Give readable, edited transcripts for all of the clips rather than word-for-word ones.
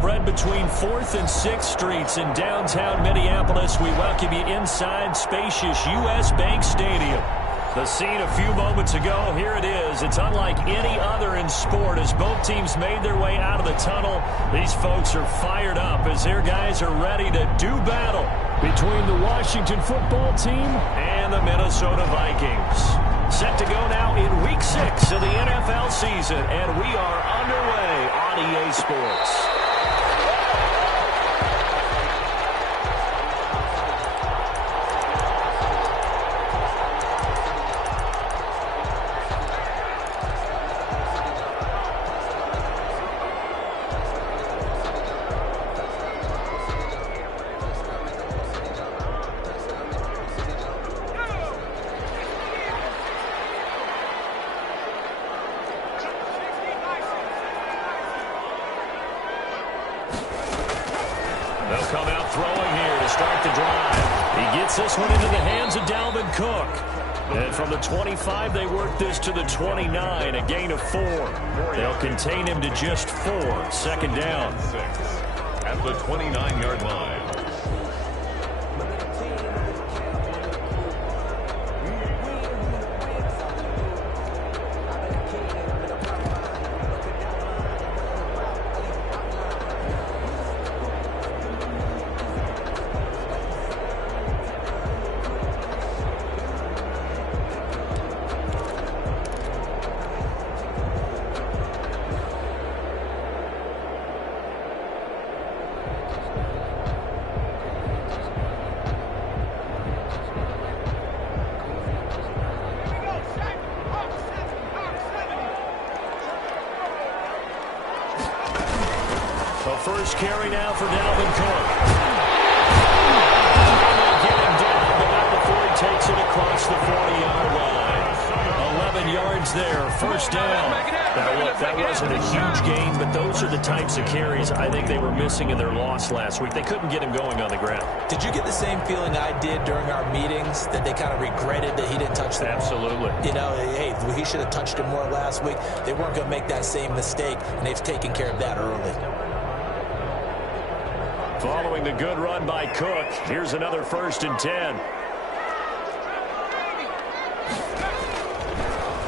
spread between 4th and 6th Streets in downtown Minneapolis. We welcome you inside spacious U.S. Bank Stadium. The scene a few moments ago, here it is. It's unlike any other in sport as both teams made their way out of the tunnel. These folks are fired up as their guys are ready to do battle between the Washington football team and the Minnesota Vikings. Set to go now in Week 6 of the NFL season, and we are underway on EA Sports. They'll come out throwing here to start the drive. He gets this one into the hands of Dalvin Cook. And from the 25, they work this to the 29, a gain of 4. They'll contain him to just 4. Second down. At the 29-yard line. First carry now for Dalvin Cook. And they get him down, but not before he takes it across the 40-yard line. 11 yards there, first down. Now, look, that wasn't a huge gain, but those are the types of carries I think they were missing in their loss last week. They couldn't get him going on the ground. Did you get the same feeling I did during our meetings, that they kind of regretted that he didn't touch the ball? Absolutely. You know, hey, he should have touched it more last week. They weren't going to make that same mistake, and they've taken care of that early. Following the good run by Cook, here's another 1st and 10.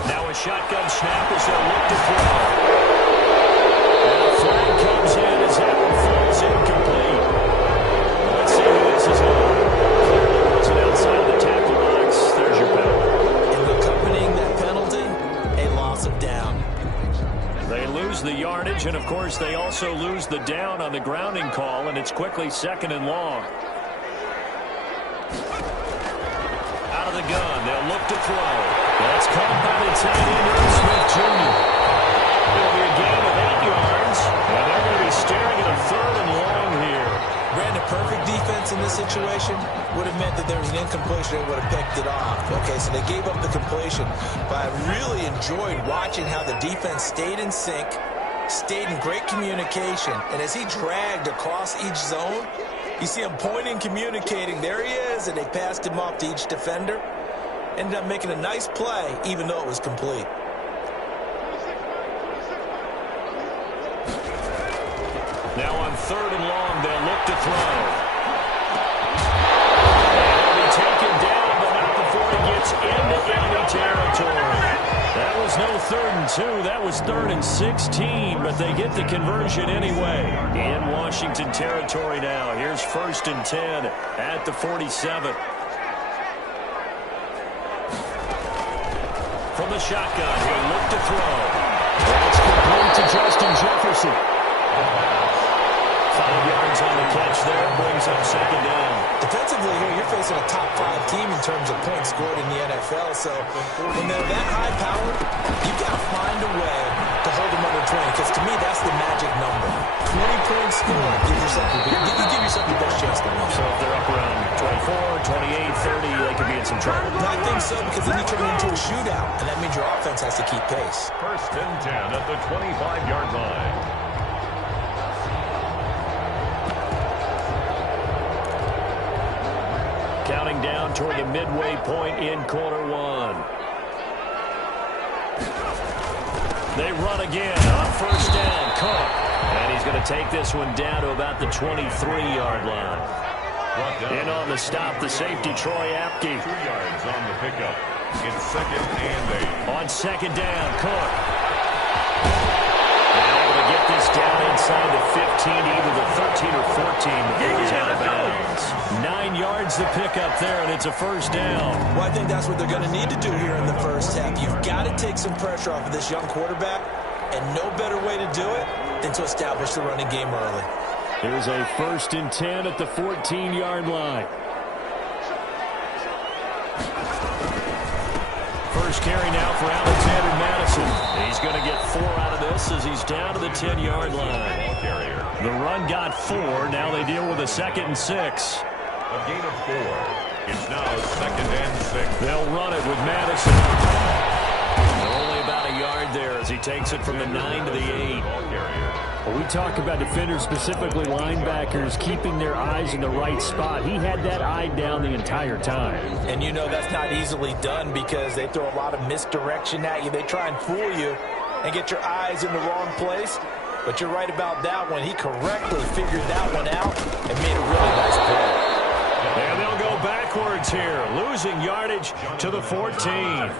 Now a shotgun snap as they'll look to throw. And a flag comes in as that one falls incomplete. Let's see who this is on. Clearly wasn't outside the tackle box. There's your penalty. And accompanying that penalty, a loss of down. They lose the yardage, and, of course, they also lose the down on the grounding call, and it's quickly 2nd and long. Out of the gun, they'll look to throw. That's caught by the tight end, Irv Smith Jr. It'll be a gain of 8 yards, and they're going to be staring at a 3rd and long here. Brandon, perfect defense in this situation would have meant that there was an incompletion and would have picked it off. Okay, so they gave up the completion, but I really enjoyed watching how the defense stayed in sync, stayed in great communication, and as he dragged across each zone, you see him pointing, communicating, there he is, and they passed him off to each defender. Ended up making a nice play, even though it was complete. Now on 3rd and long, they'll look to throw. And he'll be taken down, but not before he gets into enemy territory. That was no 3rd and 2. That was 3rd and 16, but they get the conversion anyway. In Washington territory now. Here's 1st and 10 at the 47. From the shotgun, he'll look to throw. That's complete to Justin Jefferson. 5 yards on the catch there, brings up 2nd down. Defensively here, you're facing a top 5 team in terms of points scored in the NFL. So when they're that high powered, you've got to find a way to hold them under 20. Because to me, that's the magic number. 20 points scored, you give yourself the best chance to win. So if they're up around 24, 28, 30, they could be in some trouble. I think so, because then you turn it into a shootout, and that means your offense has to keep pace. 1st and 10 at the 25-yard line. Counting down toward the midway point in quarter 1. They run again on first down. Cook. And he's going to take this one down to about the 23-yard line. In on the stop, the safety, Troy Apke. 2 yards on the pickup. It's 2nd and 8. On second down, Cook. And able to get this down inside the 15, either the 13 or 14 before he's out of bounds. 9 yards to pick up there, and it's a first down. Well, I think that's what they're going to need to do here in the first half. You've got to take some pressure off of this young quarterback, and no better way to do it than to establish the running game early. Here's a 1st and 10 at the 14-yard line. First carry now for Alexander Madison. He's going to get 4 out of this as he's down to the 10-yard line. The run got 4. Now they deal with a 2nd and 6. A gain of 4. It's now 2nd and 6. They'll run it with Madison. Only about a yard there as he takes it from the 9 to the 8. Well, we talk about defenders, specifically linebackers, keeping their eyes in the right spot. He had that eye down the entire time. And you know that's not easily done because they throw a lot of misdirection at you. They try and fool you and get your eyes in the wrong place. But you're right about that one. He correctly figured that one out and made a really nice play. And they'll go backwards here, losing yardage to the 14.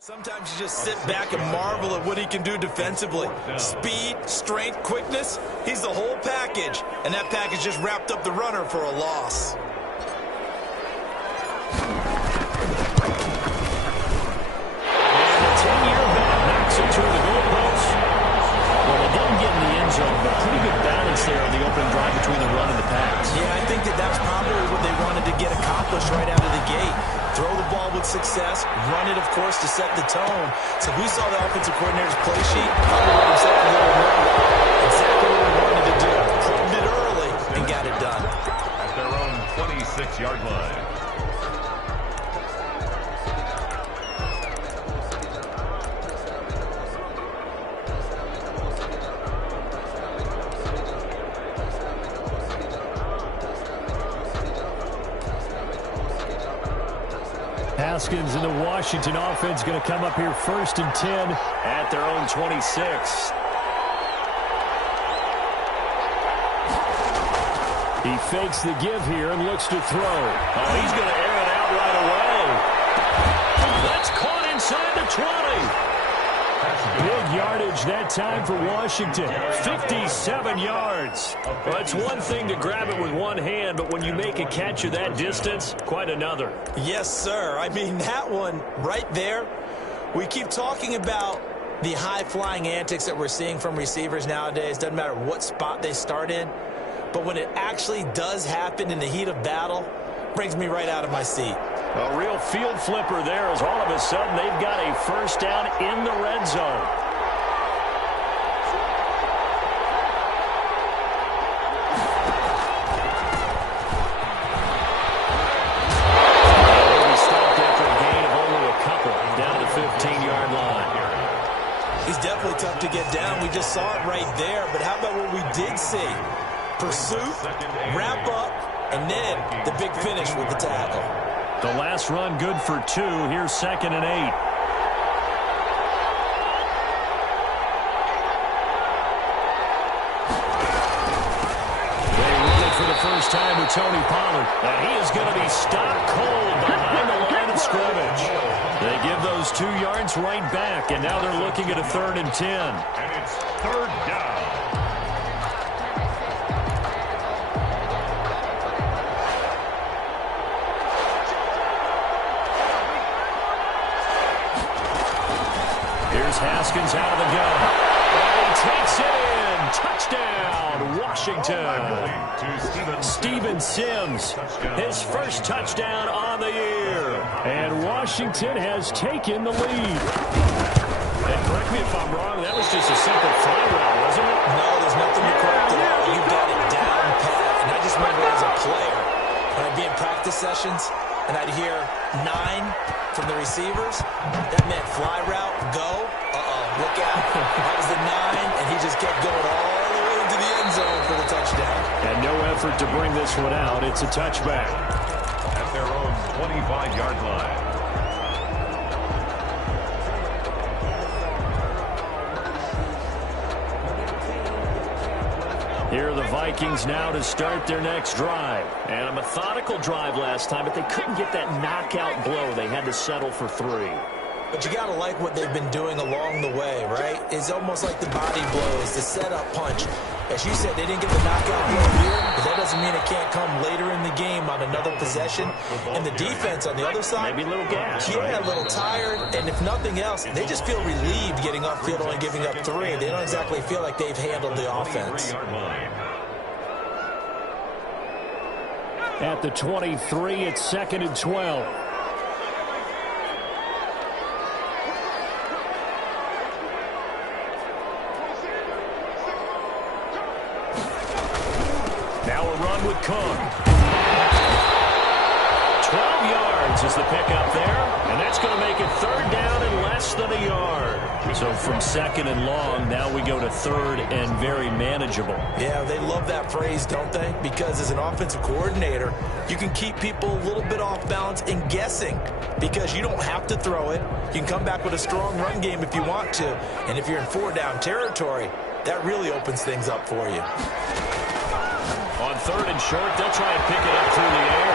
Sometimes you just sit back and marvel at what he can do defensively. Speed, strength, quickness, he's the whole package. And that package just wrapped up the runner for a loss. And a 10-year vet knocks it through the goalpost. Well, they didn't get in the end zone, but pretty good balance there on the opening drive between the run and the pass. Yeah, I think that's probably what they wanted to get accomplished right out of the gate. Throw the ball with success, run it, of course, to set the tone. So we saw the offensive coordinator's play sheet. Probably what himself a little more. Exactly what we wanted to do. Probed it early and got it done. At their own 26-yard line. Haskins and the Washington offense going to come up here 1st and 10 at their own 26. He fakes the give here and looks to throw. Oh, he's going to air it out right away. That's caught inside the 20. Big yardage that time for Washington. 57 yards. Well, it's one thing to grab it with one hand, but when you make a catch of that distance, quite another. Yes, sir. I mean, that one right there, we keep talking about the high-flying antics that we're seeing from receivers nowadays. Doesn't matter what spot they start in. But when it actually does happen in the heat of battle, brings me right out of my seat. A real field flipper there as all of a sudden they've got a first down in the red zone. He stopped see. Pursuit, wrap up, and then the big finish with the tackle. The last run good for 2. Here's 2nd and 8. They run it for the first time with Tony Pollard. And he is going to be stopped cold behind the line of scrimmage. They give those 2 yards right back, and now they're looking at a 3rd and 10. And it's 3rd down. Here's Haskins out of the gun. And he takes it in. Touchdown, Washington. Steven Sims, his first touchdown on the year. And Washington has taken the lead. And correct me if I'm wrong, that was just a simple fly route, wasn't it? No, there's nothing to correct at all. You got it down pat. And I just remember as a player, when I'd be in practice sessions, and I'd hear 9 from the receivers, that meant fly route, go. Look out. That was the 9, and he just kept going all the way into the end zone for the touchdown. And no effort to bring this one out. It's a touchback. At their own 25-yard line. Here are the Vikings now to start their next drive. And a methodical drive last time, but they couldn't get that knockout blow. They had to settle for 3. But you got to like what they've been doing along the way, right? It's almost like the body blows, the setup punch. As you said, they didn't get the knockout blow here, but that doesn't mean it can't come later in the game on another possession. And the defense on the other side, maybe a little gas. Yeah, a little tired. And if nothing else, they just feel relieved getting upfield only giving up 3. They don't exactly feel like they've handled the offense. At the 23, it's 2nd and 12. With Cook. 12 yards is the pickup there, and that's going to make it 3rd down and less than a yard. So from 2nd and long, now we go to 3rd and very manageable. Yeah, they love that phrase, don't they? Because as an offensive coordinator, you can keep people a little bit off balance and guessing because you don't have to throw it. You can come back with a strong run game if you want to, and if you're in 4-down territory, that really opens things up for you. On 3rd and short, they'll try and pick it up through the air.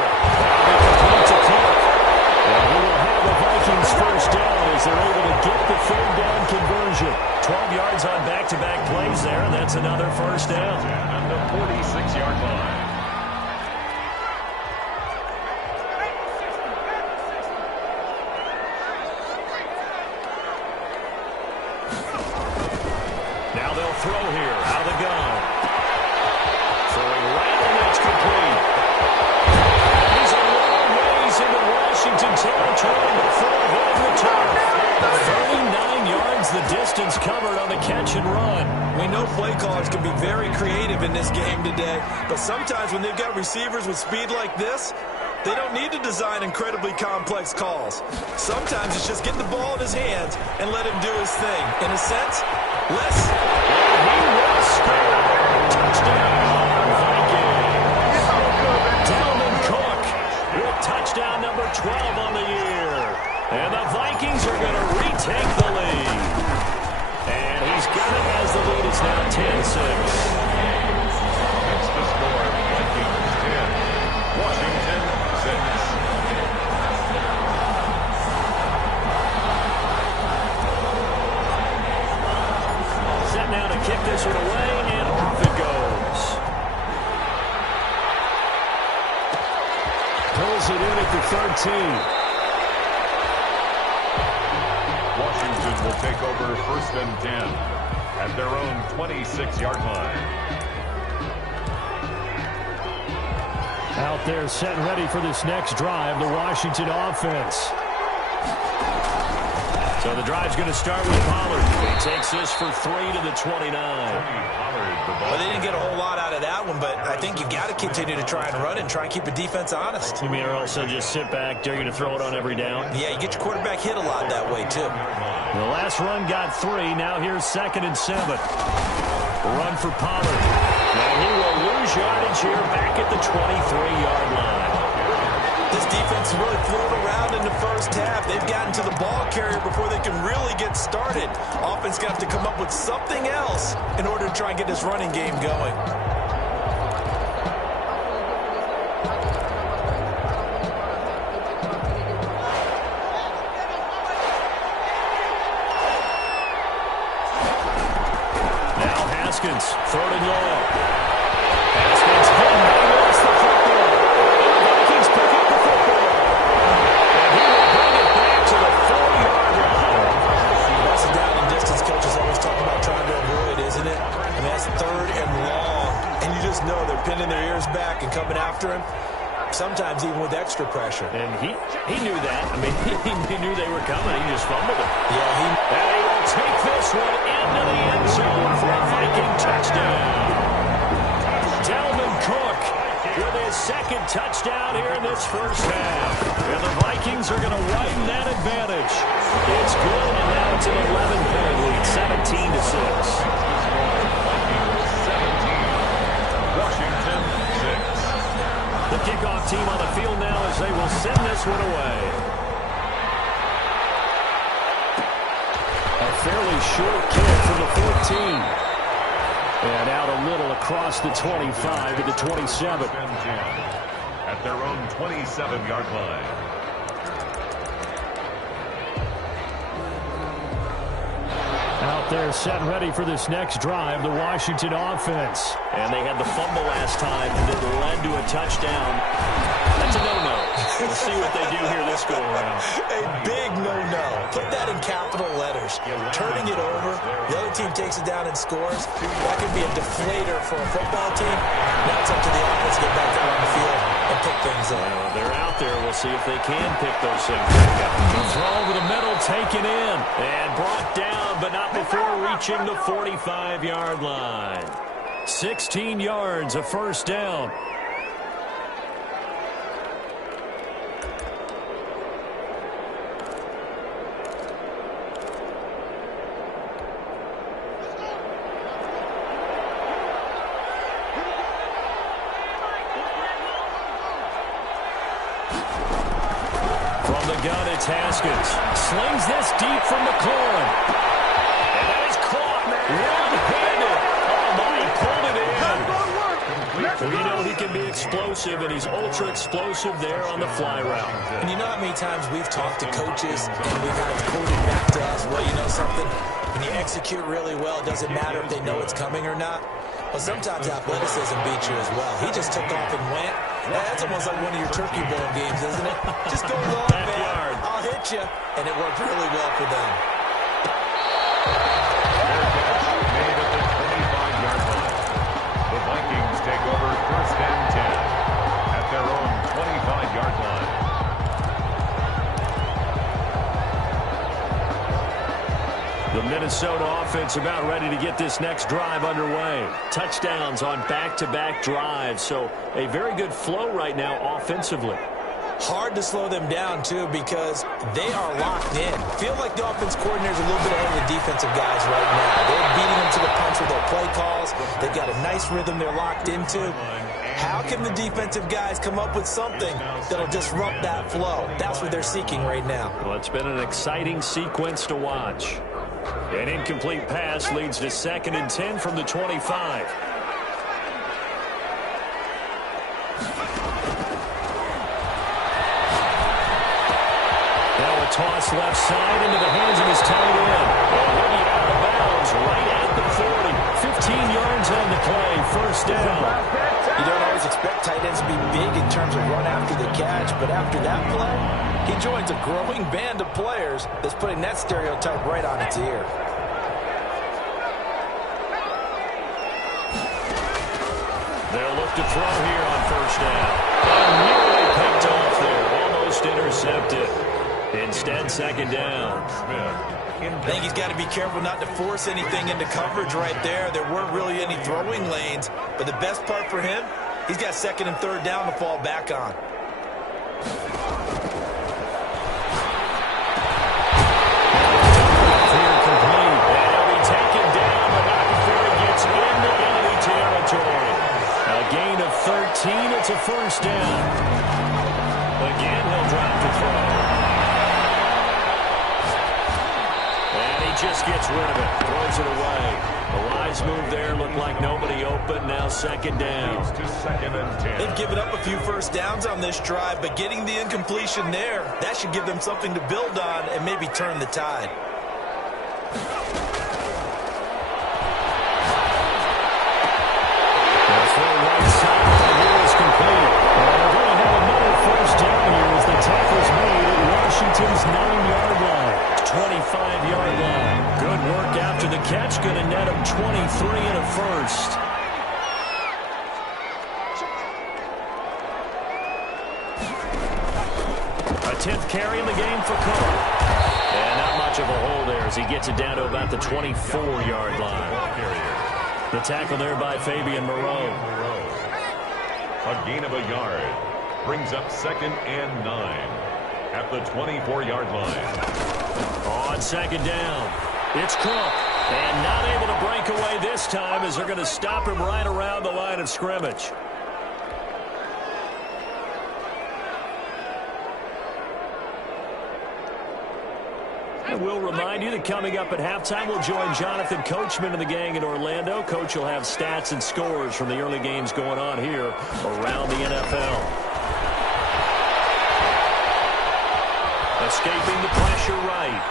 They complete to Cook. And we will have the Vikings first down as they're able to get the 3rd down conversion. 12 yards on back-to-back plays there, and that's another first down. At the 46-yard line. Now they'll throw here out of the gun. Throwing right, and that's complete. He's a long ways into Washington territory before he'll return. 39 yards the distance covered on the catch and run. We know play callers can be very creative in this game today, but sometimes when they've got receivers with speed like this, they don't need to design incredibly complex calls. Sometimes it's just get the ball in his hands and let him do his thing. In a sense, less. He will score. Touchdown, Vikings. Dalvin Cook with touchdown number 12 on the year. And the Vikings are going to retake the lead. And he's got it as the lead is now 10-6. That's the score. Vikings 10. Washington 6. Set now to kick this one away, and off it goes. Pulls it in at the 13. Washington will take over 1st and 10 at their own 26-yard line. Out there set and ready for this next drive, the Washington offense. So the drive's going to start with Pollard. He takes this for 3 to the 29. Well, they didn't get a whole lot out of that one, but I think you got to continue to try and run and try and keep the defense honest. You mean also just sit back, dare you to throw it on every down? Yeah, you get your quarterback hit a lot that way, too. The last run got 3. Now here's 2nd and 7. Run for Pollard. And he will lose yardage here back at the 23-yard line. This defense really flew around in the first half. They've gotten to the ball carrier before they can really get started. Offense going to have to come up with something else in order to try and get this running game going. Third and long. Haskins hidden. He lost the football. And the Vikings pick up the football. And he will bring it back to the 4-yard line. That's a down and distance coaches always talk about trying to avoid, isn't it? I mean, that's third and long. And you just know they're pinning their ears back and coming after him. Sometimes even with extra pressure. And he knew that. I mean, he knew they were coming. He just fumbled it. Yeah, and he will take this one into the end zone for a Viking touchdown. Dalvin Cook with his second touchdown here in this first half. And the Vikings are going to widen that advantage. It's good, and now it's an 11-point lead, 17-6. The kickoff team on the field now as they will send this one away. A fairly short kick from the 14. And out a little across the 25 to the 27. At their own 27-yard line. Out there set ready for this next drive, the Washington offense. And they had the fumble last time that led to a touchdown. That's a no-no. We'll see what they do here this go-around. A big no-no. Put that in capital letters. Turning it over, the other team takes it down and scores. That could be a deflator for a football team. Now it's up to the offense to get back out on the field and pick things up. They're out there. We'll see if they can pick those things back up. The throw over the middle, taken in. And brought down, but not before reaching the 45-yard line. 16 yards, a first down. From the gun, it's Haskins. Slings this deep from McLaurin. And that is caught one-handed. Oh, my, he pulled it in. We know he can be explosive, and he's ultra-explosive there on the fly route. And you know how many times we've talked to coaches and we've had it quoted back to us, well, you know something? When you execute really well, it doesn't matter if they know it's coming or not. But sometimes athleticism beats you as well. He just took off and went. That's almost like one of your Turkey Bowl games, isn't it? Just go long, man. I'll hit you. And it worked really well for them. Made at the 25-yard line. The Vikings take over first and 10 at their own 25-yard line. The Minnesota offense about ready to get this next drive underway. Touchdowns on back-to-back drives, so a very good flow right now offensively. Hard to slow them down, too, because they are locked in. Feel like the offense coordinator's a little bit ahead of the defensive guys right now. They're beating them to the punch with their play calls. They've got a nice rhythm they're locked into. How can the defensive guys come up with something that'll disrupt that flow? That's what they're seeking right now. Well, it's been an exciting sequence to watch. An incomplete pass leads to 2nd and 10 from the 25. Now a toss left side into the hands of his tight end. And he'll be out of bounds right at the 40. 15 yards on the play, first down. You don't always expect tight ends to be big in terms of run after the catch, but after that play, he joins a growing band of players that's putting that stereotype right on its ear. They'll look to throw here on first down. And nearly picked off there, almost intercepted. Instead, second down. I think he's got to be careful not to force anything into coverage right there. There weren't really any throwing lanes, but the best part for him, he's got 2nd and 3rd down to fall back on. Clear complete. And he'll be taken down, but not before he gets into enemy territory. 17. It's a first down. Again, he'll drop the throw. And he just gets rid of it. Throws it away. The wise move there. Looked like nobody open. Now second down. To second and 10. They've given up a few first downs on this drive, but getting the incompletion there, that should give them something to build on and maybe turn the tide. Washington's 9-yard line, 25-yard line. Good work after the catch. Going to net him 23 and a first. A 10th carry in the game for Cook. And not much of a hole there as he gets it down to about the 24-yard line. The tackle there by Fabian Moreau. A gain of a yard. Brings up second and 9. At the 24-yard line. On second down, it's Cook. And not able to break away this time as they're going to stop him right around the line of scrimmage. I will remind you that coming up at halftime, we'll join Jonathan Coachman and the gang in Orlando. Coach will have stats and scores from the early games going on here around the NFL. Escaping the pressure right.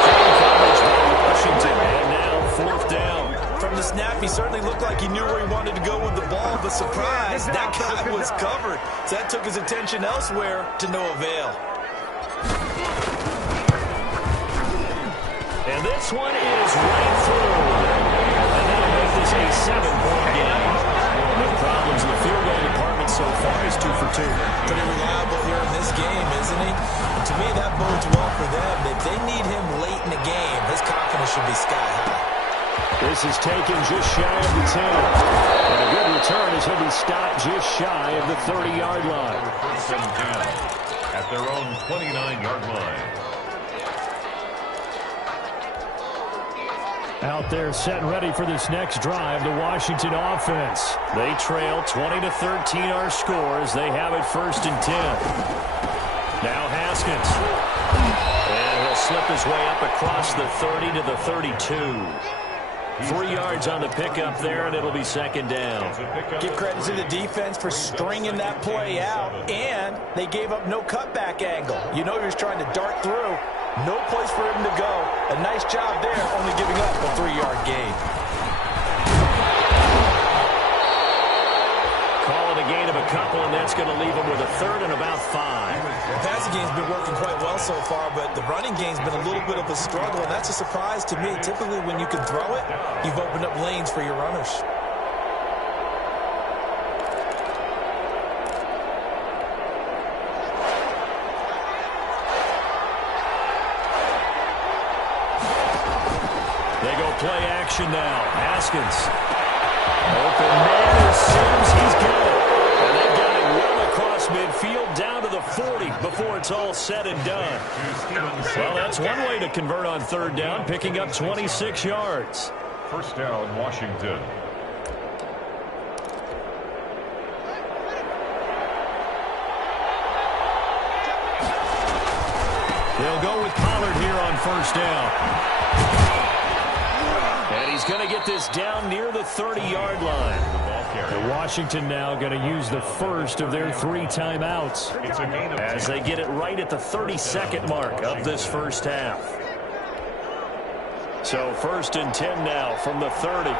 Strong coverage by Washington. And now fourth down. From the snap, he certainly looked like he knew where he wanted to go with the ball, but surprise, that guy was covered. So that took his attention elsewhere to no avail. And this one is right through. And that'll make this a 7-point game. No problems in the field goal department so far. He's 2 for 2. Pretty reliable here in this game, isn't he? And to me, that bodes well for them. If they need him late in the game, his confidence should be sky high. This is taken just shy of the 10. And a good return as he'll be stopped just shy of the 30-yard line. First and 10 at their own 29-yard line. Out there set and ready for this next drive, the Washington offense. They trail 20-13 our scores. They have it first and 10. Now Haskins. And he'll slip his way up across the 30 to the 32. 3 yards on the pickup there, and it'll be second down. Give credit to the defense for stringing that play out, and they gave up no cutback angle. You know he was trying to dart through. No place for him to go. A nice job there, only giving up a 3-yard gain. Call it a gain of a couple, and that's going to leave him with a third and about 5. The passing game's been working quite well so far, but the running game's been a little bit of a struggle, and that's a surprise to me. Typically, when you can throw it, you've opened up lanes for your runners. Play action now. Haskins. Open man as soon as he's got it. And they got it well across midfield down to the 40 before it's all said and done. Well, that's one way to convert on third down, picking up 26 yards. First down, Washington. They'll go with Pollard here on first down. And he's going to get this down near the 30-yard line. And Washington now going to use the first of their 3 timeouts as they get it right at the 32nd mark of this first half. So first and 10 now from the 30.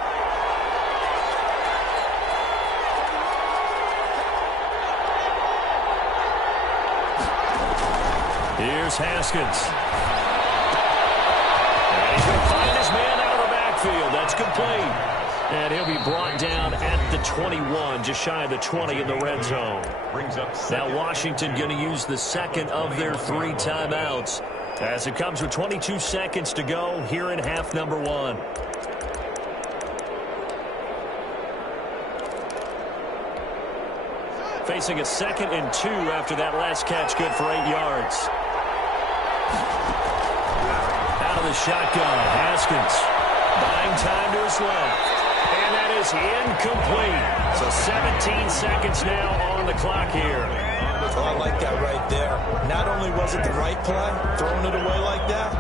Here's Haskins. And he's going to find his man out of the backfield. That's complete. And he'll be brought down at the 21, just shy of the 20 in the red zone. Now Washington going to use the second of their 3 timeouts as it comes with 22 seconds to go here in half number 1. Facing a 2nd and 2 after that last catch, good for 8 yards. Out of the shotgun, Haskins buying time to his left. And that is incomplete. So 17 seconds now on the clock here. Oh, I like that right there. Not only was it the right play, throwing it away like that,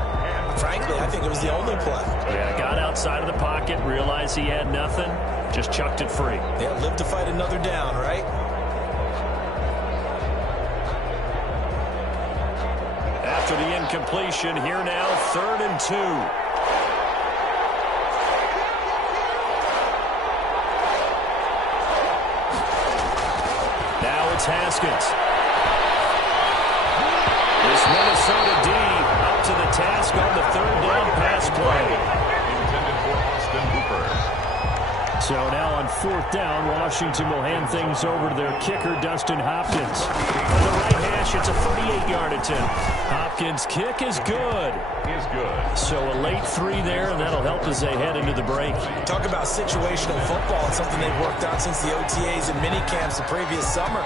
frankly, I think it was the only play. Yeah, got outside of the pocket, realized he had nothing, just chucked it free. Yeah, live to fight another down, right? After the incompletion, here now, 3rd and 2. Now it's Haskins. This Minnesota D up to the task on the 3rd down pass play. Intended for Austin Hooper. So now on 4th down, Washington will hand things over to their kicker, Dustin Hopkins. On the right hash, it's a 38-yard attempt. Hopkins' kick is good. Is good. So a late 3 there, and that'll help as they head into the break. Talk about situational football. It's something they've worked out since the OTAs and mini camps the previous summer.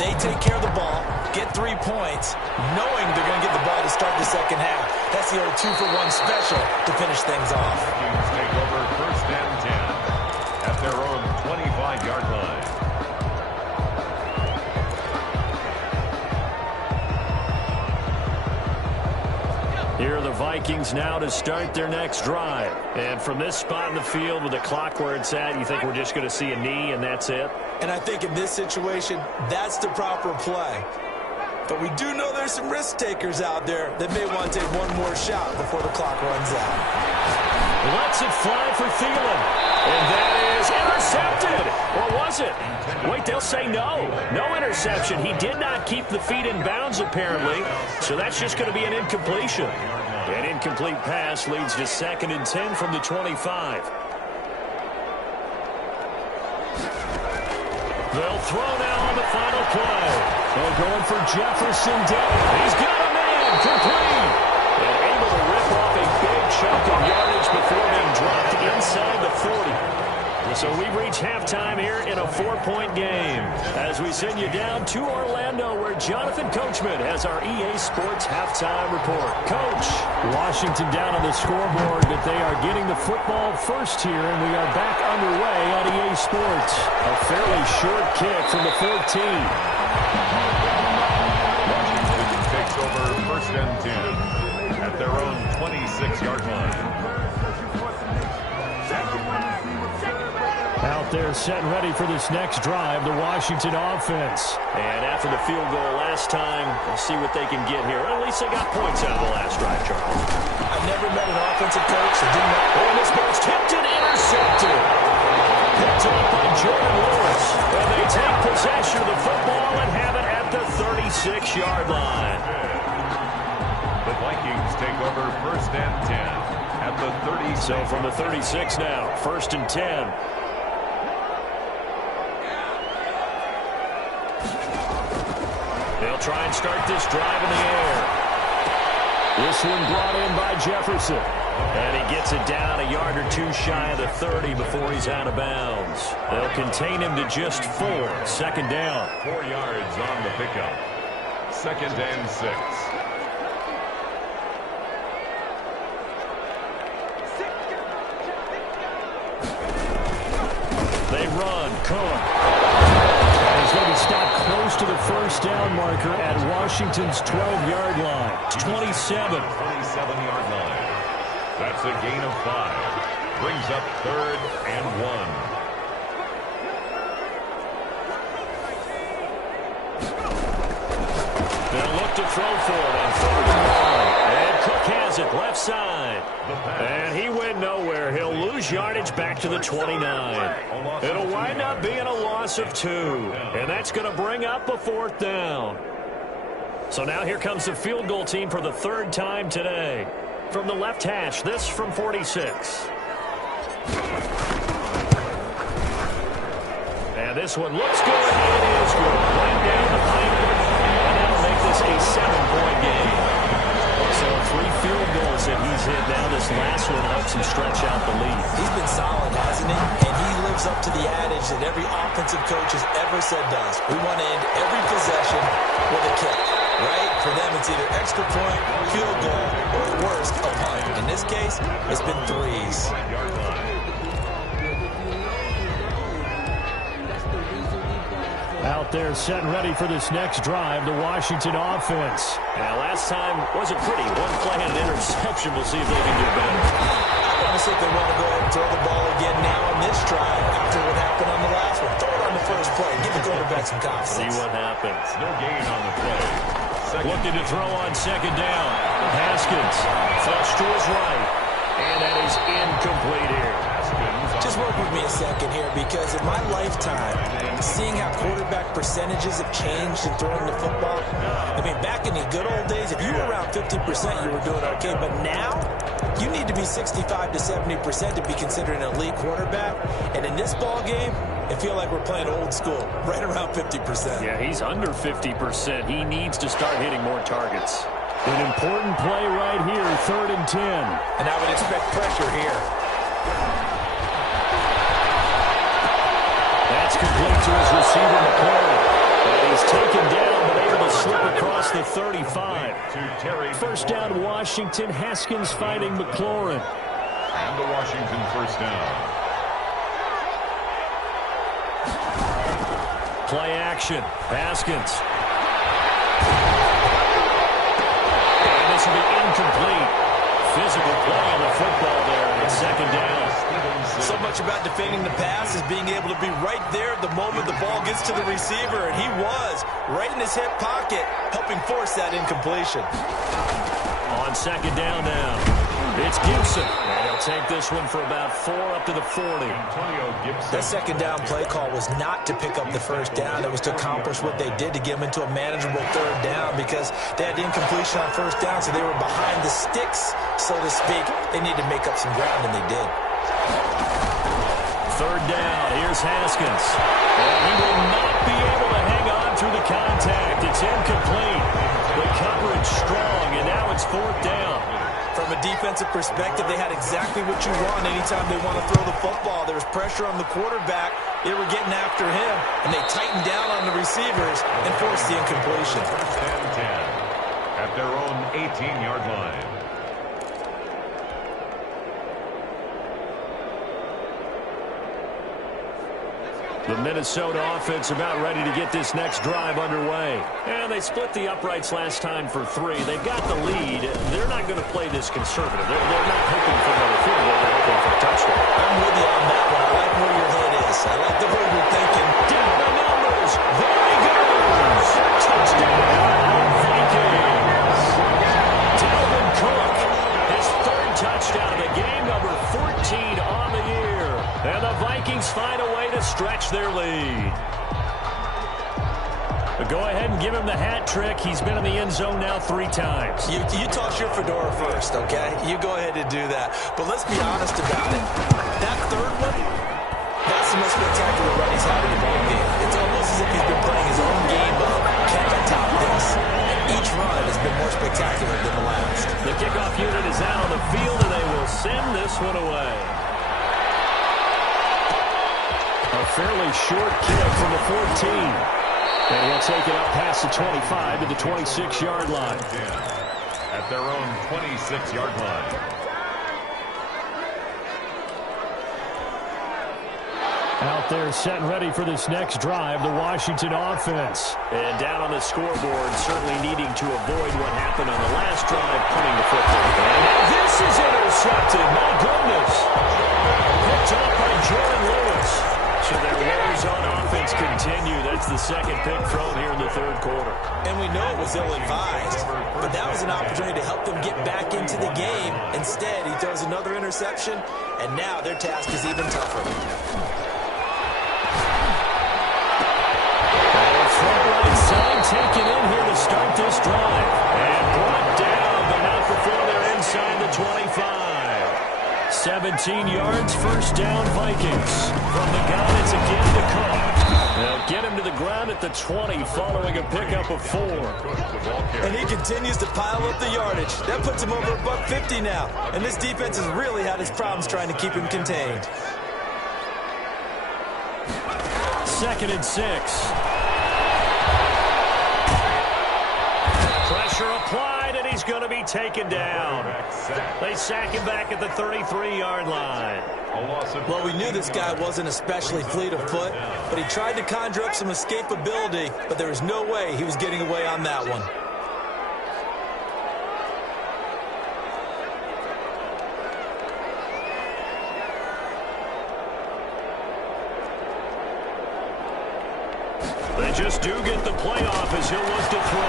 They take care of the ball, get 3 points, knowing they're going to get the ball to start the second half. That's the old 2-for-1 special to finish things off. Vikings take over 1st and 10 at their own 25-yard line. Here are the Vikings now to start their next drive. And from this spot in the field with the clock where it's at, you think we're just going to see a knee and that's it? And I think in this situation, that's the proper play. But we do know there's some risk takers out there that may want to take one more shot before the clock runs out. Lets it fly for Thielen. And that is intercepted. Or was it? Wait, they'll say no. No interception. He did not keep the feet in bounds, apparently. So that's just going to be an incompletion. An incomplete pass leads to 2nd and 10 from the 25. They'll throw now on the final play. They're going for Jefferson down. He's got a man. Complete. And able to rip off a big chunk of yardage before being dropped inside the 40. So we've reached halftime here in a 4-point game as we send you down to Orlando where Jonathan Coachman has our EA Sports halftime report. Coach. Washington down on the scoreboard, but they are getting the football first here, and we are back underway on EA Sports. A fairly short kick from the 14. Washington takes over 1st and 10 at their own 26-yard line. Out there set and ready for this next drive, the Washington offense. And after the field goal last time, we'll see what they can get here. At least they got points out of the last drive, Charles. I've never met an offensive coach that didn't know. Oh, this ball's tipped and intercepted. Picked up by Jordan Lewis. And they take possession of the football and have it at the 36-yard line. The Vikings take over 1st and 10 at the 36. So from the 36 now, 1st and 10. They'll try and start this drive in the air. This one brought in by Jefferson. And he gets it down a yard or 2 shy of the 30 before he's out of bounds. They'll contain him to just 4. 2nd down. 4 yards on the pickup. 2nd and 6. They run. Cohen. He's going to be stopped close to the 1st down marker at Washington's 12-yard line. 27. 27-yard line. That's a gain of 5. Brings up 3rd and 1. They'll look to throw for it on 3rd and 1. And Cook has it left side. And he went nowhere. He'll lose yardage back to the 29. It'll wind up being a loss of 2. And that's going to bring up a 4th down. So now here comes the field goal team for the 3rd time today. From the left hash, this from 46. And this one looks good. It is good. Right down the pipe. And that'll make this a 7-point game. So 3 field goals that he's hit now. This last one helps him stretch out the lead. He's been solid, hasn't he? And he lives up to the adage that every offensive coach has ever said to us. We want to end every possession with a kick, right? For them, it's either extra point, field goal, or worst, a punt. In this case, it's been 3s. Out there set and ready for this next drive, the Washington offense. Now, last time wasn't pretty. One play and an interception. We'll see if they can do better. I want to see if they want to go ahead and throw the ball again now on this drive after what happened on the last one. Throw it on the first play. Give the quarterback some confidence. See what happens. No gain on the play. Looking to throw on second down. Haskins flushed to his right. And that is incomplete here. Just work with me a second here, because in my lifetime, seeing how quarterback percentages have changed in throwing the football, I mean, back in the good old days, if you were around 50%, you were doing okay. But now, you need to be 65 to 70% to be considered an elite quarterback. And in this ball game, I feel like we're playing old school, right around 50%. Yeah, he's under 50%. He needs to start hitting more targets. An important play right here, 3rd and 10. And I would expect pressure here. That's complete to his receiver, McLaurin. And he's taken down, but able to slip across the 35. First down, Washington. Haskins fighting McLaurin. And the Washington first down. Play action. Haskins. And this will be incomplete. Physical play on the football there, and it's second down. So much about defending the pass is being able to be right there the moment the ball gets to the receiver, and he was right in his hip pocket, helping force that incompletion. On second down now, it's Gibson. And he'll take this one for about 4 up to the 40. That second down play call was not to pick up the first down. It was to accomplish what they did to get them into a manageable 3rd down, because they had incompletion on first down, so they were behind the sticks, so to speak. They needed to make up some ground, and they did. 3rd down. Here's Haskins. And he will not be able to hang on through the contact. It's incomplete. The coverage strong, and now it's 4th down. From a defensive perspective, they had exactly what you want anytime they want to throw the football. There was pressure on the quarterback. They were getting after him, and they tightened down on the receivers and forced the incompletion. 1st and 10 at their own 18-yard line. The Minnesota offense about ready to get this next drive underway. And they split the uprights last time for 3. They've got the lead. They're not going to play this conservative. They're not hoping for another field goal. They're hoping for a touchdown. I'm with you on that one. I like where your head is. I like the way you're thinking. Down the numbers. There he goes. Touchdown, Vikings. Dalvin Cook, his 3rd touchdown of the game, number 14 on the year. And the Vikings find a way to stretch their lead. But go ahead and give him the hat trick. He's been in the end zone now 3 times. You toss your fedora first, okay? You go ahead and do that. But let's be honest about it. That 3rd one, that's the most spectacular run he's had in the ball game. It's almost as if he's been playing his own game of, can I top this? And each run has been more spectacular than the last. The kickoff unit is out on the field, and they will send this one away. A fairly short kick from the 14. And he'll take it up past the 25 to the 26-yard line. At their own 26-yard line. Out there set and ready for this next drive, the Washington offense. And down on the scoreboard, certainly needing to avoid what happened on the last drive, punting the football. And now this is intercepted. My goodness. Picked up by Jordan Lewis. So their woes on offense continue. That's the second pick thrown here in the 3rd quarter. And we know it was ill-advised, but that was an opportunity to help them get back into the game. Instead, he throws another interception, and now their task is even tougher. Front right side taken in here to start this drive. And brought down, but not before they're inside the 25. 17 yards, first down Vikings. From the gun, it's again to Cook. They'll get him to the ground at the 20 following a pickup of 4. And he continues to pile up the yardage. That puts him over $150 now. And this defense has really had its problems trying to keep him contained. 2nd and 6. Pressure applied, and he's going to be taken down. They sack him back at the 33-yard line. Well, we knew this guy wasn't especially fleet of foot, but he tried to conjure up some escapability, but there was no way he was getting away on that one. They just do get the playoff as he'll look to throw.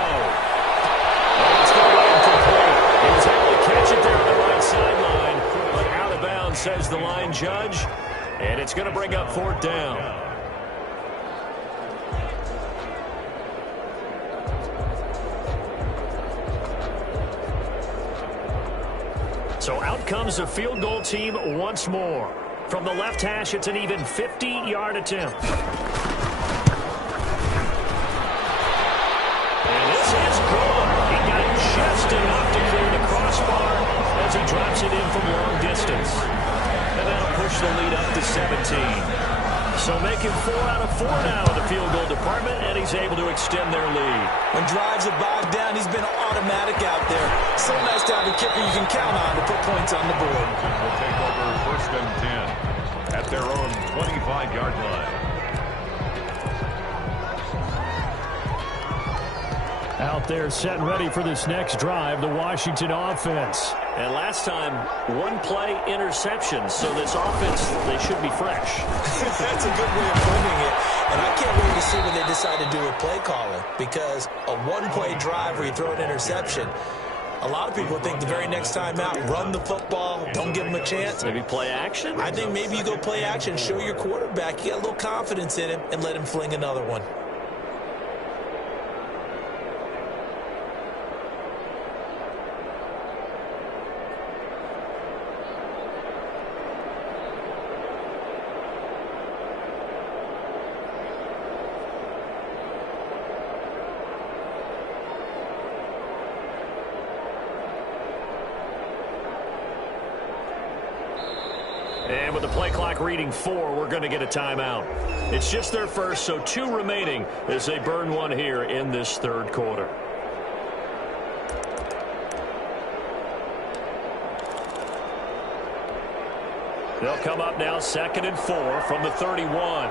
Oh, it's going to be incomplete. He was able to catch it there on the right sideline, but out of bounds, says the line judge. And it's going to bring up 4th down. So out comes the field goal team once more. From the left hash, it's an even 50-yard attempt. And this is good. He got just enough to clear the crossbar as he drops it in from long distance. And that'll push the lead up to 17. So making 4 out of 4 now in the field goal department, and he's able to extend their lead. When drives are bogged down, he's been automatic out there. So nice to have a kicker you can count on to put points on the board. Will take over 1st and 10 at their own 25-yard line. Out there set and ready for this next drive, the Washington offense. And last time, 1 play interception. So this offense, they should be fresh. That's a good way of putting it. And I can't wait to see what they decide to do with play calling. Because a 1-play drive where you throw an interception, a lot of people think the very next time out, run the football, don't give him a chance. Maybe play action? I think maybe you go play action, show your quarterback, you got a little confidence in him, and let him fling another one. And with the play clock reading 4, we're going to get a timeout. It's just their first, so 2 remaining as they burn one here in this 3rd quarter. They'll come up now 2nd and 4 from the 31.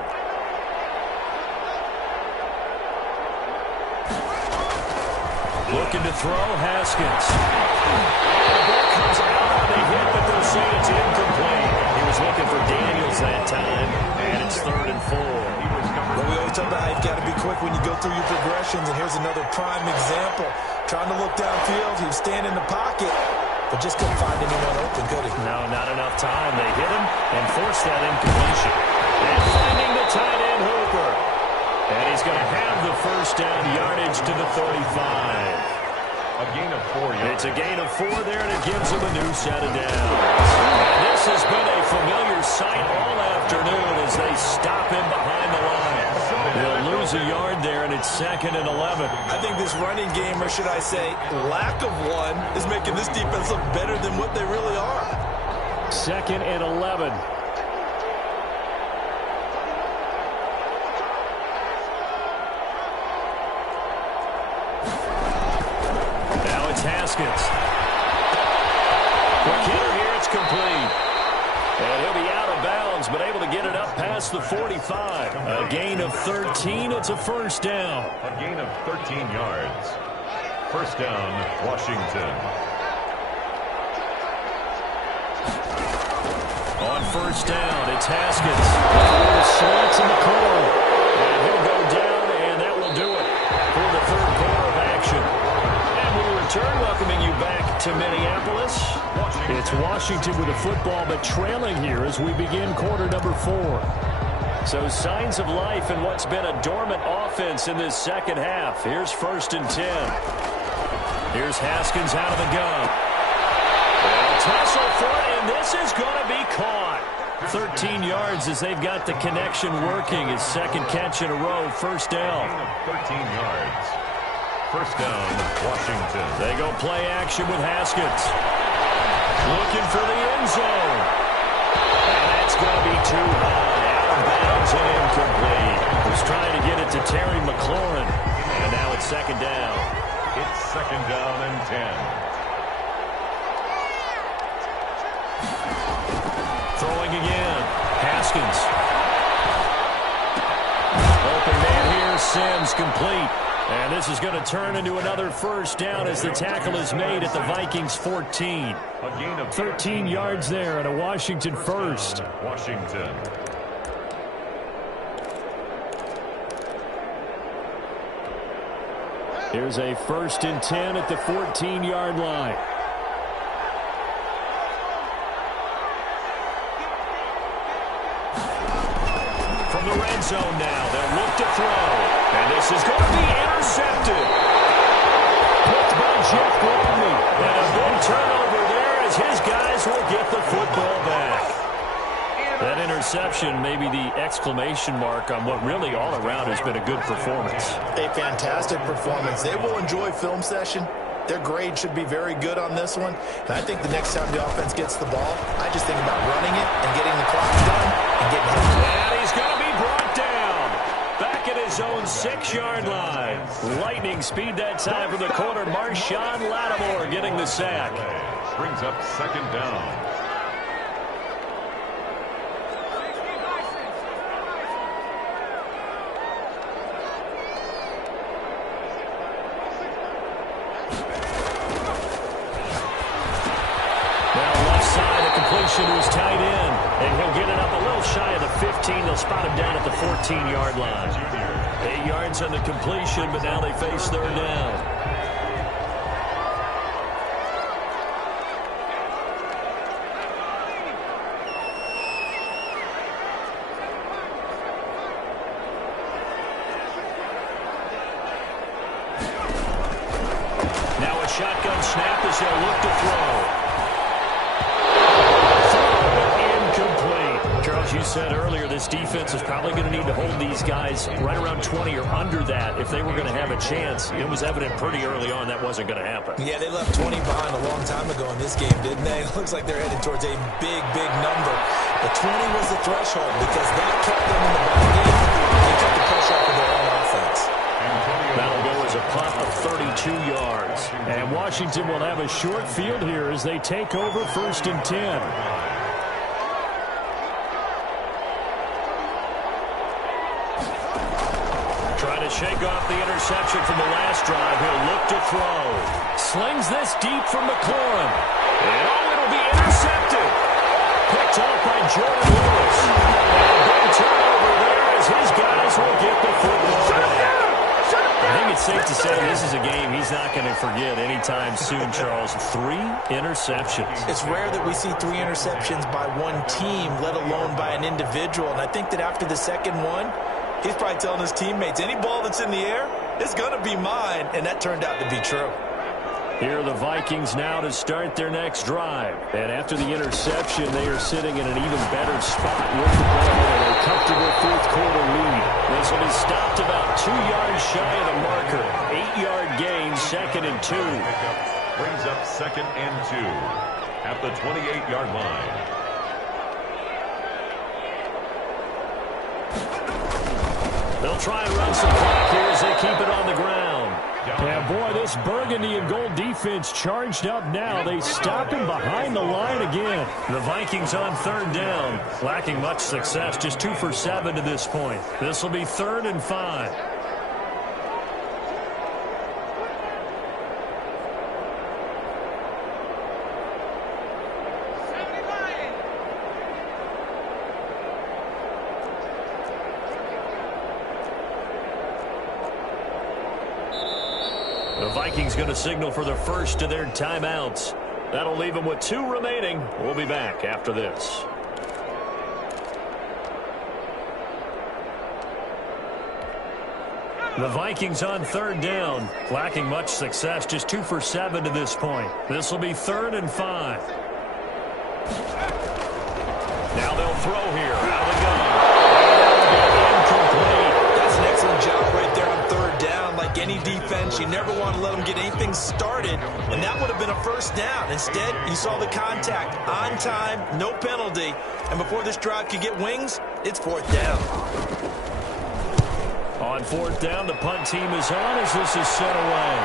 Looking to throw, Haskins. The ball comes out on the hit, but they'll say it's incomplete. He was looking for Daniels that time, and it's 3rd and 4. Well, we always talk about how you've got to be quick when you go through your progressions, and here's another prime example. Trying to look downfield, he was standing in the pocket, but just couldn't find anyone open, could he? No, not enough time. They hit him and forced that incompletion. And finding the tight end, Hooper. And he's going to have the 1st down, yardage to the 35. A gain of 4 yards. It's a gain of 4 there, and it gives him a new set of downs. And this has been a familiar sight all afternoon as they stop him behind the line. They'll lose a yard there, and it's 2nd and 11. I think this running game, or should I say lack of one, is making this defense look better than what they really are. 2nd and 11. Haskins. Quick hitter here, it's complete. And he'll be out of bounds, but able to get it up past the 45. A gain of 13, it's a 1st down. A gain of 13 yards. 1st down, Washington. On 1st down, it's Haskins. Slants in the corner. And he'll go down, and that will do it for the 3rd quarter of action. Return, welcoming you back to Minneapolis. It's Washington with the football, but trailing here as we begin quarter number 4. So signs of life in what's been a dormant offense in this 2nd half. Here's 1st and 10. Here's Haskins out of the gun. A tussle for it, and this is going to be caught. 13 yards as they've got the connection working. His 2nd catch in a row, 1st down. 13 yards. 1st down, Washington. They go play action with Haskins. Looking for the end zone. And that's going to be too high. Out of bounds and incomplete. Was trying to get it to Terry McLaurin. And now it's 2nd down. It's 2nd down and 10. throwing again. Haskins. Open man here. Sims complete. And this is going to turn into another first down as the tackle is made at the Vikings 14. 13 yards there and a Washington first. Washington. Here's a 1st and 10 at the 14-yard line. From the red zone now, they'll look to throw. And this is going to be intercepted. Picked by Jeff Gladney. And a big turnover there as his guys will get the football back. That interception may be the exclamation mark on what really all around has been a good performance. A fantastic performance. They will enjoy film session. Their grade should be very good on this one. And I think the next time the offense gets the ball, I just think about running it and getting the clock done and getting hit. And he's going to be brought down. Back at his own 6-yard line. Lightning speed that time from the corner. Marshawn Lattimore getting the sack. Brings up 2nd down. To his tight end, and he'll get it up a little shy of the 15. They'll spot him down at the 14-yard line. 8 yards on the completion, but now they face 3rd down. Now a shotgun snap as they'll look to throw. Charles, you said earlier this defense is probably going to need to hold these guys right around 20 or under that if they were going to have a chance. It was evident pretty early on that wasn't going to happen. Yeah, they left 20 behind a long time ago in this game, didn't they? It looks like they're headed towards a big, big number. But 20 was the threshold because that kept them in the ball game. They kept the pressure off of their own offense. That'll go as a punt of 32 yards. And Washington will have a short field here as they take over 1st and 10. Trying to shake off the interception from the last drive. He'll look to throw. Slings this deep from McLaurin. And it'll be intercepted. Picked off by Jordan Lewis. And a big turnover there as his guys will get the football back. I think it's safe to say this is a game he's not going to forget anytime soon, Charles. 3 interceptions. It's rare that we see 3 interceptions by one team, let alone by an individual. And I think that after the second one, he's probably telling his teammates, any ball that's in the air, it's going to be mine. And that turned out to be true. Here are the Vikings now to start their next drive. And after the interception, they are sitting in an even better spot with the ball and a comfortable 4th quarter lead. This will be stopped about 2 yards shy of the marker. 8-yard gain, 2nd and 2. Brings up 2nd and 2 at the 28-yard line. They'll try and run some clock here as they keep it on the ground. Yeah, boy, this burgundy and gold defense charged up now. They stop him behind the line again. The Vikings on 3rd down, lacking much success, just 2 for 7 to this point. This will be 3rd and 5. The Vikings going to signal for the first of their timeouts. That'll leave them with 2 remaining. We'll be back after this. The Vikings on 3rd down, lacking much success, just 2 for 7 to this point. This will be 3rd and 5. Now they'll throw here out of the gun. Incomplete. That's an excellent job right there on 3rd down. Like any defense, you never want to let them get anything started, and that would have been a first down. Instead, you saw the contact on time, no penalty, and before this drive could get wings, it's 4th down. On 4th down, the punt team is on as this is sent away.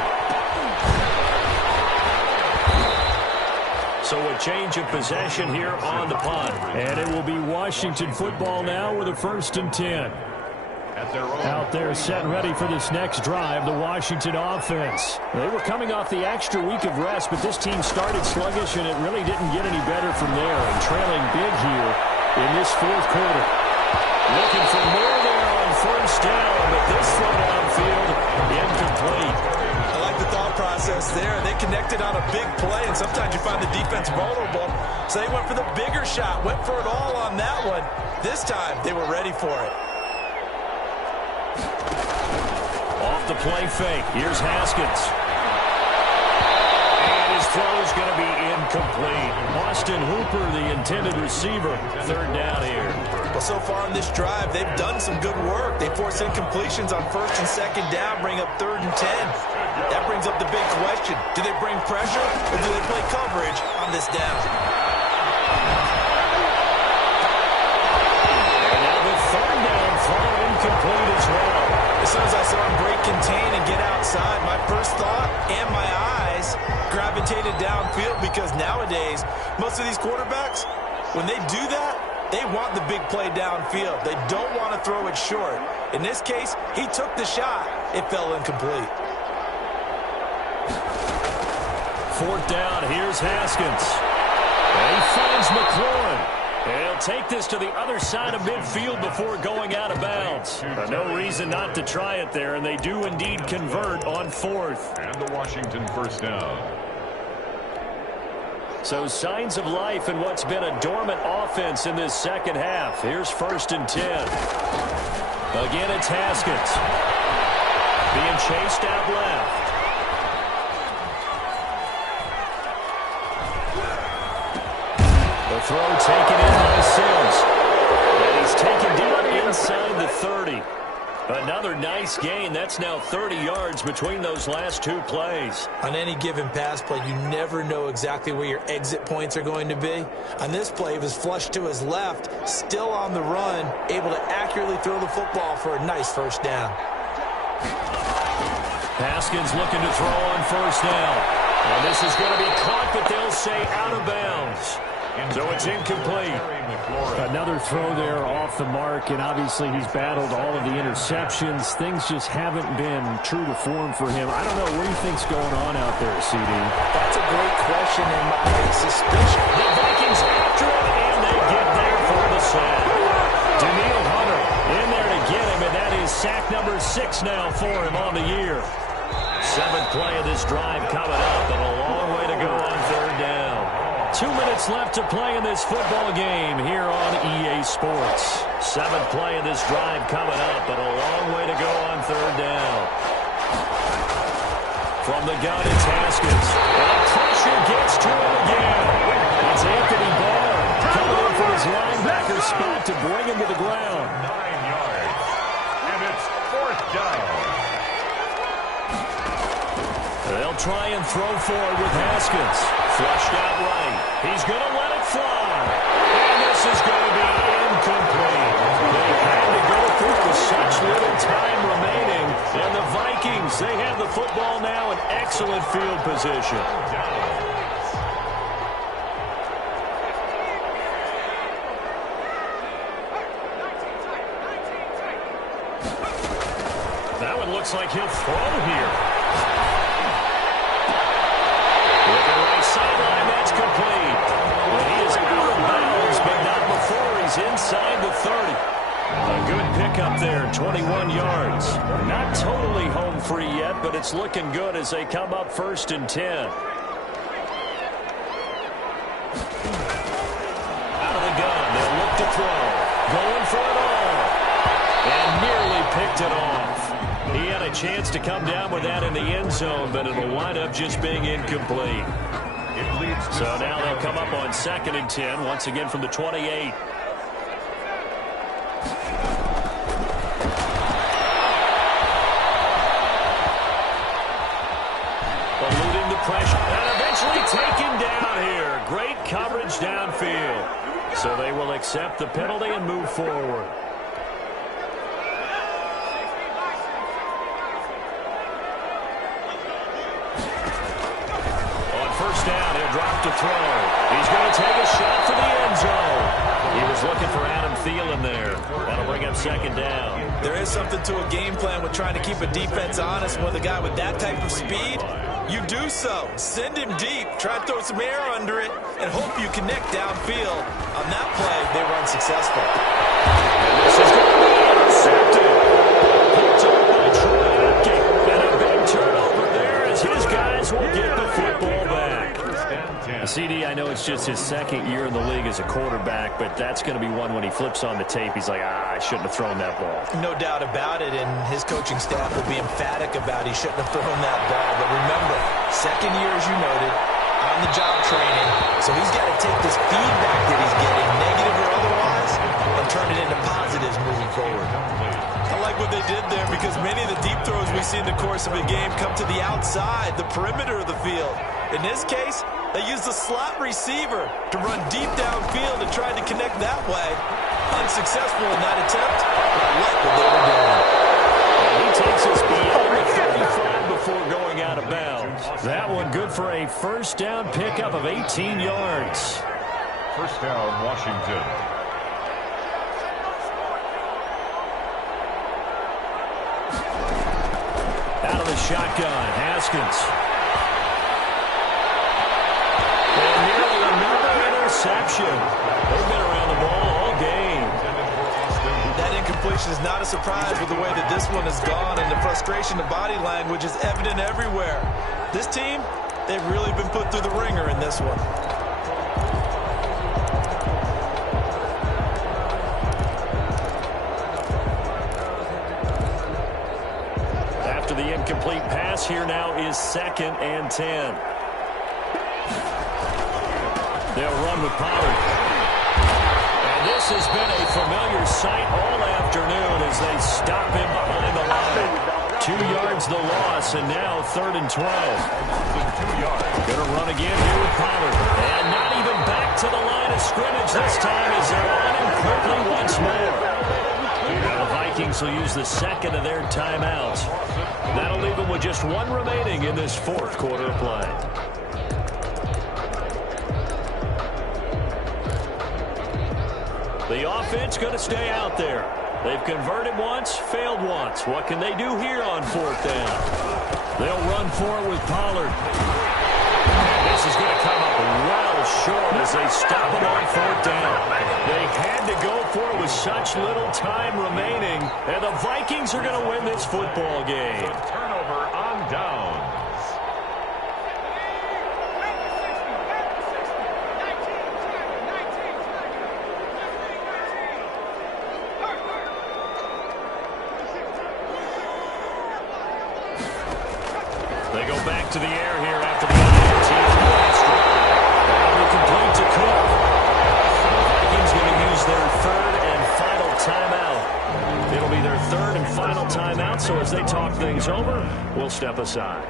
So a change of possession here on the punt. And it will be Washington football now with a 1st and 10. Out there set and ready for this next drive, the Washington offense. They were coming off the extra week of rest, but this team started sluggish, and it really didn't get any better from there. And trailing big here in this 4th quarter. Looking for more there on 1st down, but this throw downfield incomplete. I like the thought process there. They connected on a big play, and sometimes you find the defense vulnerable. So they went for the bigger shot, went for it all on that one. This time, they were ready for it. Off the play fake. Here's Haskins. And his throw's going to be incomplete. Austin Hooper, the intended receiver. 3rd down here. Well, so far on this drive, they've done some good work. They force incompletions on 1st and 2nd down, bring up 3rd and 10. That brings up the big question. Do they bring pressure, or do they play coverage on this down? And now the 3rd down throw incomplete as well. As soon as I saw him break contain and get outside, my first thought and my eyes gravitated downfield, because nowadays, most of these quarterbacks, when they do that, they want the big play downfield. They don't want to throw it short. In this case, he took the shot. It fell incomplete. 4th down. Here's Haskins. And he finds McLaurin. He'll take this to the other side of midfield before going out of bounds. No reason not to try it there, and they do indeed convert on 4th. And the Washington 1st down. So signs of life in what's been a dormant offense in this 2nd half. Here's 1st and 10. Again, it's Haskins. Being chased out left. The throw taken in by Sims. And he's taken deep inside the 30. Another nice gain. That's now 30 yards between those last 2 plays. On any given pass play, you never know exactly where your exit points are going to be. On this play, he was flushed to his left, still on the run, able to accurately throw the football for a nice 1st down. Haskins looking to throw on 1st down. And this is going to be caught, but they'll say out of bounds. So it's incomplete. Another throw there off the mark, and obviously he's battled all of the interceptions. Things just haven't been true to form for him. I don't know. What do you think's going on out there, CD? That's a great question, and my suspicion. The Vikings after him, and they get there for the sack. Daniil Hunter in there to get him, and that is sack number 6 now for him on the year. 7th play of this drive coming up, and a long way to go on 3rd down. 2 minutes left to play in this football game here on EA Sports. 7th play of this drive coming up, but a long way to go on 3rd down. From the gun, it's Haskins. And pressure gets to him again. It's Anthony Barr coming in for his linebacker spot to bring him to the ground. 9 yards. And it's 4th down. They'll try and throw forward with Haskins. Flushed out right. He's going to let it fly. And this is going to be incomplete. They had to go through with such little time remaining. And the Vikings, they have the football now in excellent field position. That one looks like he'll throw here. Looking right sideline, that's complete. And he is out of bounds, but not before he's inside the 30. A good pickup there, 21 yards. Not totally home free yet, but it's looking good as they come up 1st and 10. Out of the gun, they'll look to throw. Going for it all. And nearly picked it off. He had a chance to come down with that in the end zone, but it'll wind up just being incomplete. So now they'll come up on 2nd and 10, once again from the 28. Eluding the pressure, and eventually taken down here. Great coverage downfield. So they will accept the penalty and move forward. On 1st down, he'll drop to throw. He's going to take a shot for the end zone. He was looking for Adam Thielen there. That'll bring up second down. There is something to a game plan with trying to keep a defense honest with a guy with that type of speed. You do so. Send him deep. Try to throw some air under it and hope you connect downfield. On that play, they were unsuccessful. And this is going to be intercepted. Picked up by Troy Apke. And a big turnover there as his guys will get the football back. CD, I know it's just his second year in the league as a quarterback, but that's going to be one when he flips on the tape. He's like, I shouldn't have thrown that ball. No doubt about it, and his coaching staff will be emphatic about he shouldn't have thrown that ball. But remember, second year, as you noted, on-the-job training, so he's got to take this feedback that he's getting, negative or otherwise, and turn it into positives moving forward. I like what they did there because many of the deep throws we see in the course of a game come to the outside, the perimeter of the field. In this case, they used the slot receiver to run deep downfield and tried to connect that way. Unsuccessful in that attempt. I like what they were doing. He takes us beyond the 35 before going out of bounds. That one good for a first down pickup of 18 yards. First down, Washington. Out of the shotgun, Haskins. And nearly another interception. They've been around the ball all game. That incompletion is not a surprise with the way that this one has gone, and the frustration of body language is evident everywhere. This team, they've really been put through the ringer in this one. After the incomplete pass, here now is 2nd and 10. They'll run with Pollard. And this has been a familiar sight all afternoon as they stop him behind the line. 2 yards the loss, and now 3rd and 12. 2 yards. Going to run again here with Pollard. And not even back to the line of scrimmage this time as they're on him quickly once more. Now the Vikings will use the second of their timeouts. That'll leave them with just one remaining in this 4th quarter of play. The offense going to stay out there. They've converted once, failed once. What can they do here on 4th down? They'll run for it with Pollard. This is going to come up well short as they stop him on 4th down. They had to go for it with such little time remaining, and the Vikings are going to win this football game. Turnover on downs. They go back to the air here after the other team's last drive. That'll be complete to Cook. The Vikings going to use their 3rd and final timeout. It'll be their 3rd and final timeout, so as they talk things over, we'll step aside.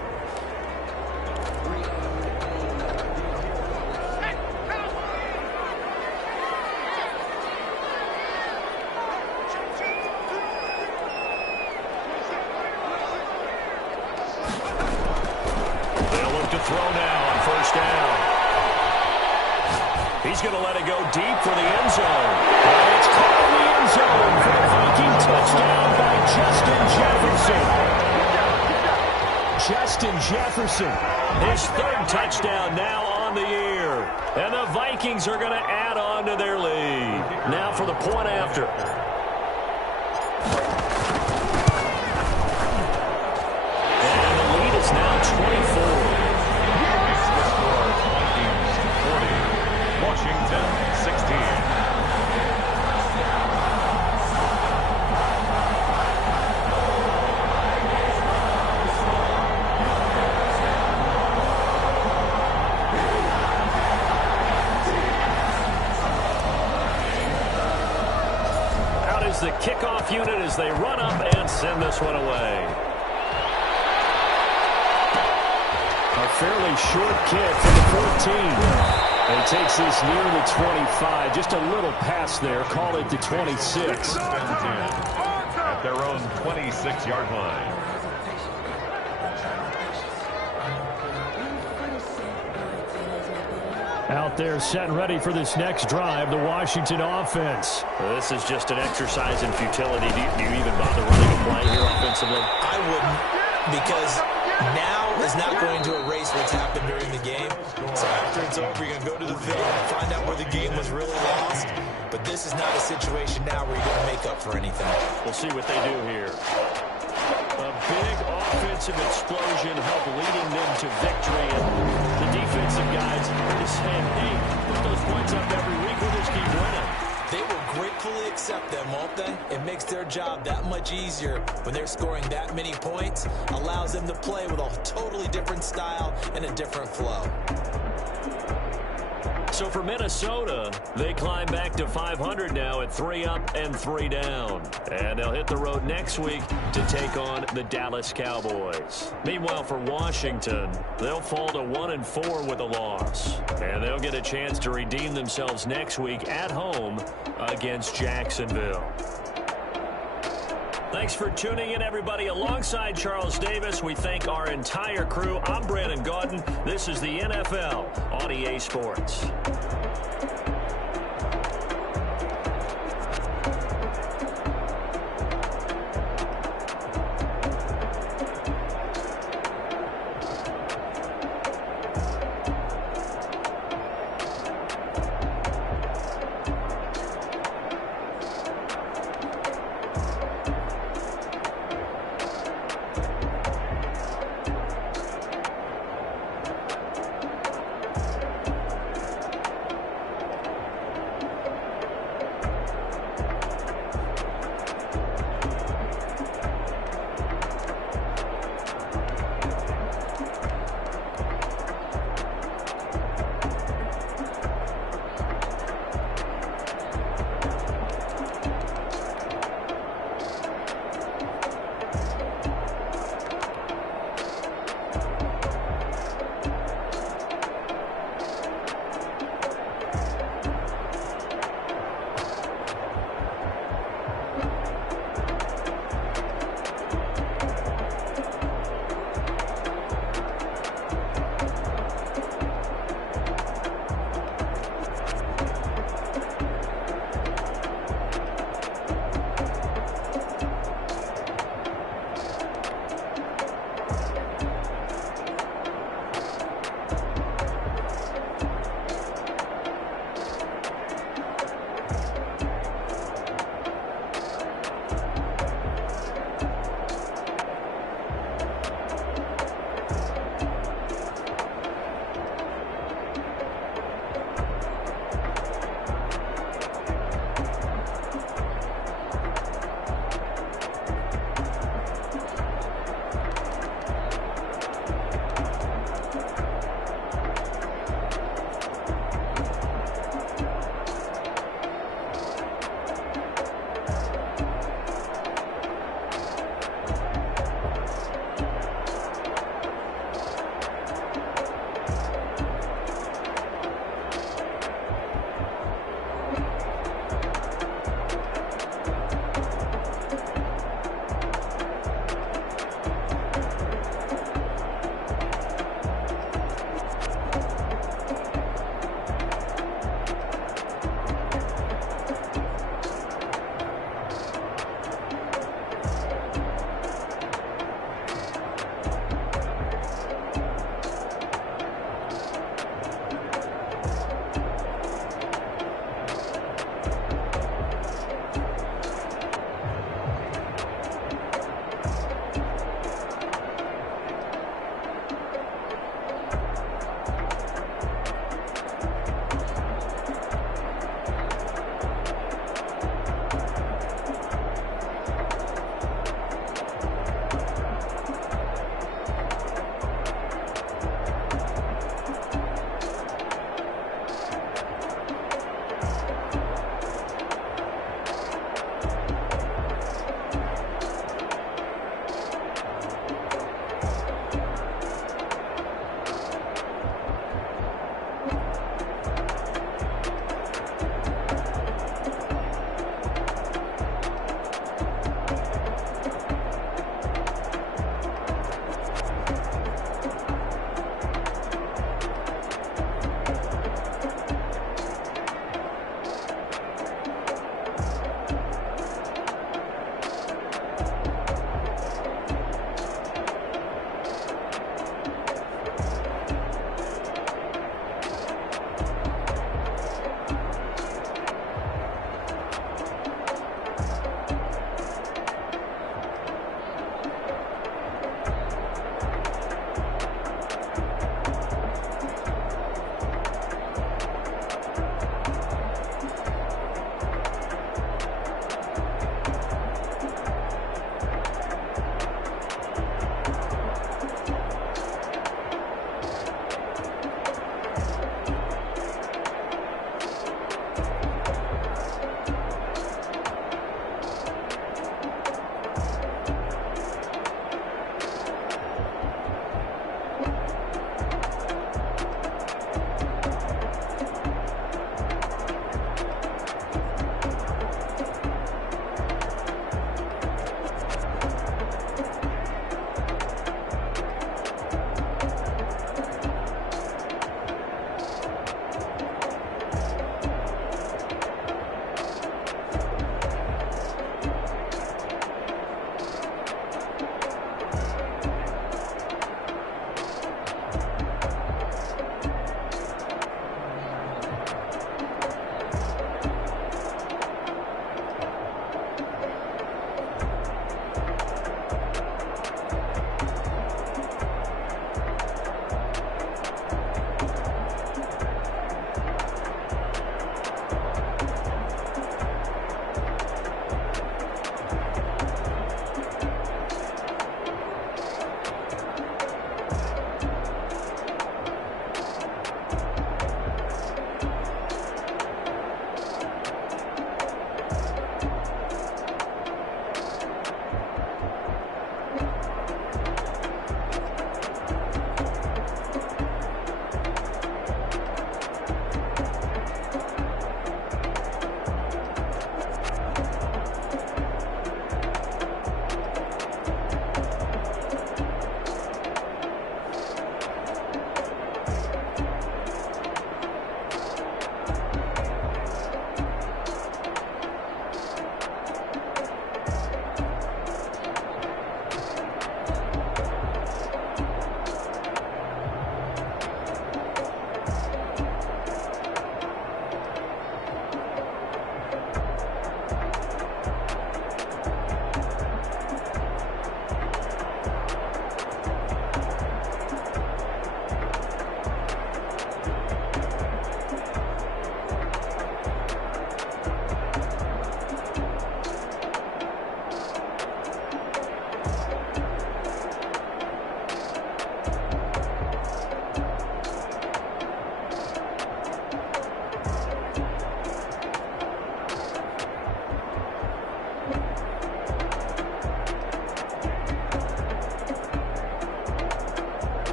Throw now on 1st down. He's going to let it go deep for the end zone. And it's caught in the end zone for a Viking touchdown by Justin Jefferson. Justin Jefferson, his 3rd touchdown now on the year. And the Vikings are going to add on to their lead. Now for the point after. And the lead is now 24. Washington 16. Out is the kickoff unit as they run up and send this one away. A fairly short kick from the 14. And takes this near the 25. Just a little pass there. Call it the 26. At their own 26-yard line. Out there set and ready for this next drive, the Washington offense. Well, this is just an exercise in futility. Do you even bother running a play here offensively? I wouldn't, because now is not going to erase what's happened during the game. So after it's over, you're going to go to the film and find out where the game was really lost. But this is not a situation now where you're going to make up for anything. We'll see what they do here. A big offensive explosion helped leading them to victory. And the defensive guys are just saying, hey, put those points up every week. We'll just keep winning. They will gratefully accept them, won't they? It makes their job that much easier when they're scoring that many points. Allows them to play with a totally different style and a different flow. So for Minnesota, they climb back to 500 now at 3 up and 3 down. And they'll hit the road next week to take on the Dallas Cowboys. Meanwhile, for Washington, they'll fall to 1-4 with a loss. And they'll get a chance to redeem themselves next week at home against Jacksonville. Thanks for tuning in, everybody. Alongside Charles Davis, we thank our entire crew. I'm Brandon Gaudin. This is the NFL on EA Sports.